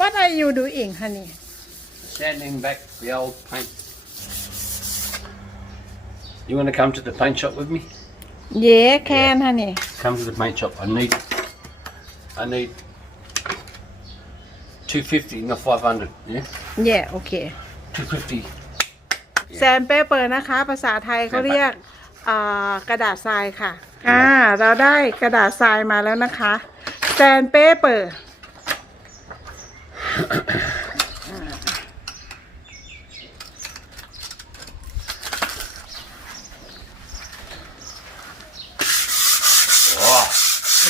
What are you doing honey Sanding back the old paint. You want to come to the paint shop with me? Yeah can honey Come to the paint shop. I need. I need. Two fifty, not five hundred. Yeah. Yeah okay Two fifty. แซนเปเปอร์นะคะ ภาษาไทยเขาเรียกอ่ากระดาษทรายค่ะ อ่า เราได้กระดาษทรายมาแล้วนะคะแซนเปเปอร์ Oh, look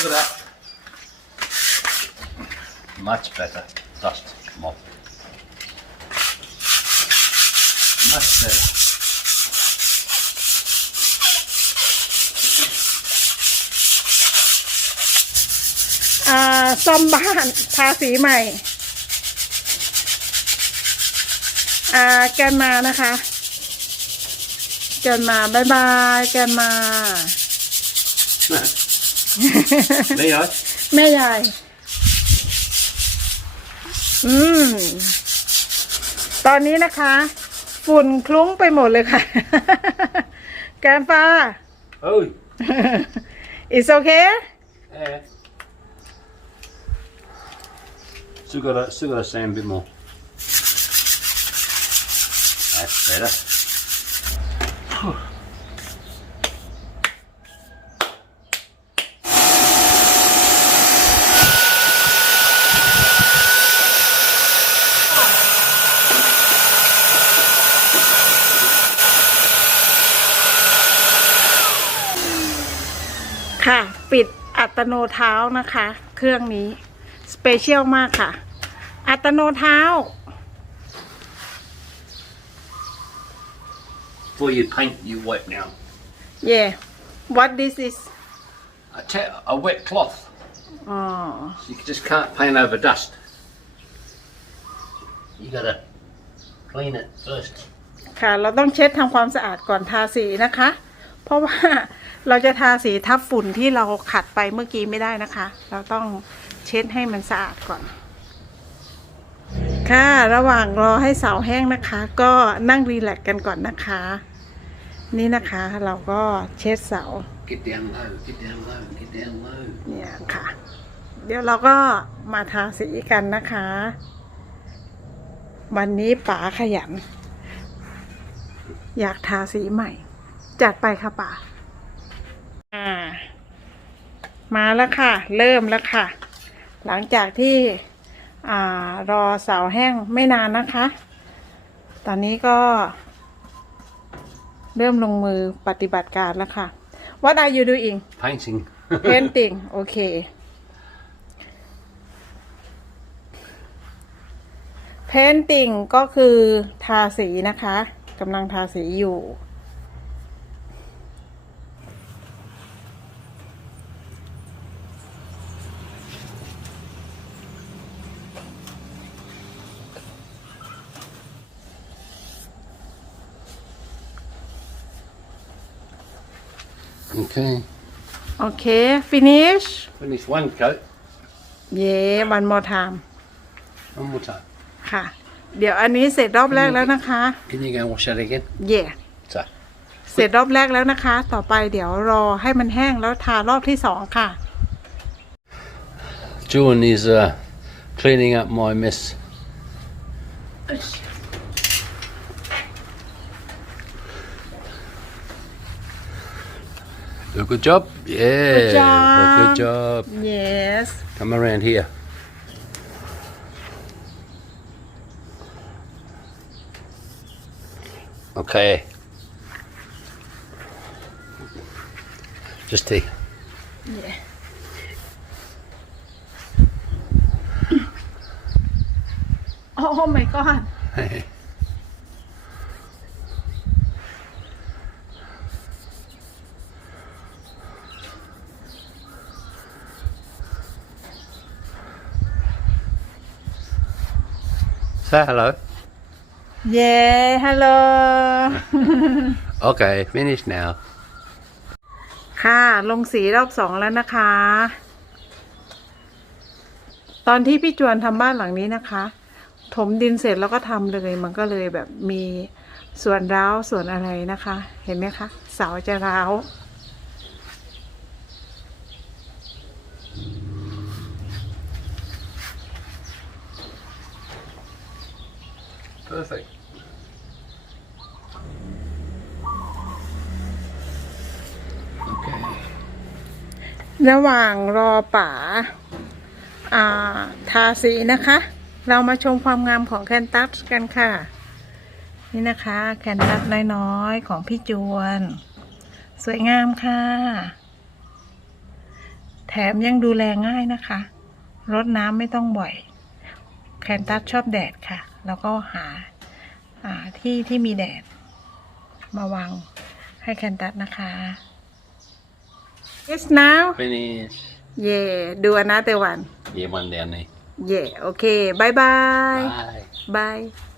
at that. Much better. Dust mop. Much better. อ่าซ่อมบ้านทาสีใหม่ อ่าแกนมานะคะ แกนมาบายบายแกนมา Leo, แม่ยาย อืม ตอนนี้นะคะ ฝุ่นคลุ้งไปหมดเลยค่ะ แกนฟ้า oh, it's okay yeah. Still got to, still got to sand a bit more. That's better. ค่ะ ปิดอัตโนเท้านะคะ เครื่องนี้ สเปเชียลมากค่ะ อัตโนเท้า Before you paint, you wet now. yeah what this is I tell a wet cloth. อ๋อ You just can't paint over dust. You gotta clean it first. ค่ะ เราต้องเช็ดทำความสะอาดก่อนทาสีนะคะ เพราะว่าเราจะทาสีทับฝุ่นที่เราขัดไปเมื่อกี้ไม่ได้นะคะ เราต้องเช็ดให้มันสะอาดก่อน ค่ะ ระหว่างรอให้เสาแห้งนะคะ ก็นั่งรีแลกซ์กันก่อนนะคะ นี่นะคะเราก็เช็ดเสา Get down low, get down low, get down low. เนี่ยค่ะ เดี๋ยวเราก็มาทาสีกันนะคะ วันนี้ป๋าขยัน อยากทาสีใหม่ จัดไปค่ะป๋าอ่า มาแล้วค่ะ เริ่มแล้วค่ะ หลังจากที่อ่ารอเสาแห้งไม่นานนะคะ ตอนนี้ก็ เริ่มลงมือปฏิบัติการแล้วค่ะ What are you doing Painting. painting โอเค painting ก็คือทาสีนะคะกำลังทาสีอยู่ okay. โอเค finish Finish one coat. เย้ one more time One more time. ค่ะ เดี๋ยวอันนี้เสร็จรอบแรกแล้วนะคะ Can you go and wash that again? เย่ So, เสร็จรอบแรกแล้วนะคะ ต่อไปเดี๋ยวรอให้มันแห้งแล้วทารอบที่สองค่ะ June is uh, cleaning up my mess. Do a good job? Yeah. Good job. Good job. yes Come around here. Okay. Just here. yeah oh, oh my god Say hello. yeah hello Okay, finished now. ค่ะลงสีรอบสองแล้วนะคะ ตอนที่พี่จวนทำบ้านหลังนี้นะคะ ถมดินเสร็จแล้วก็ทำเลยมันก็เลยแบบมีส่วนร้าวส่วนอะไรนะคะ เห็นไหมคะเสาจะร้าว Perfect. โอเคระหว่างรอป๋าอ่าทาสีนะคะ เรามาชมความงามของแคนตัสกันค่ะ นี่นะคะแคนตัสน้อยๆ ของพี่จวน สวยงามค่ะ แถมยังดูแลง่ายนะคะ รดน้ำไม่ต้องบ่อย แคนตัสชอบแดดค่ะ แล้วก็หาอ่าที่ที่มีแดด มาวางให้แคนตัสนะคะ Yes now Finish. Yeah do another one เยี่ยมวันเดียวนี่ Yeah okay bye bye Bye. bye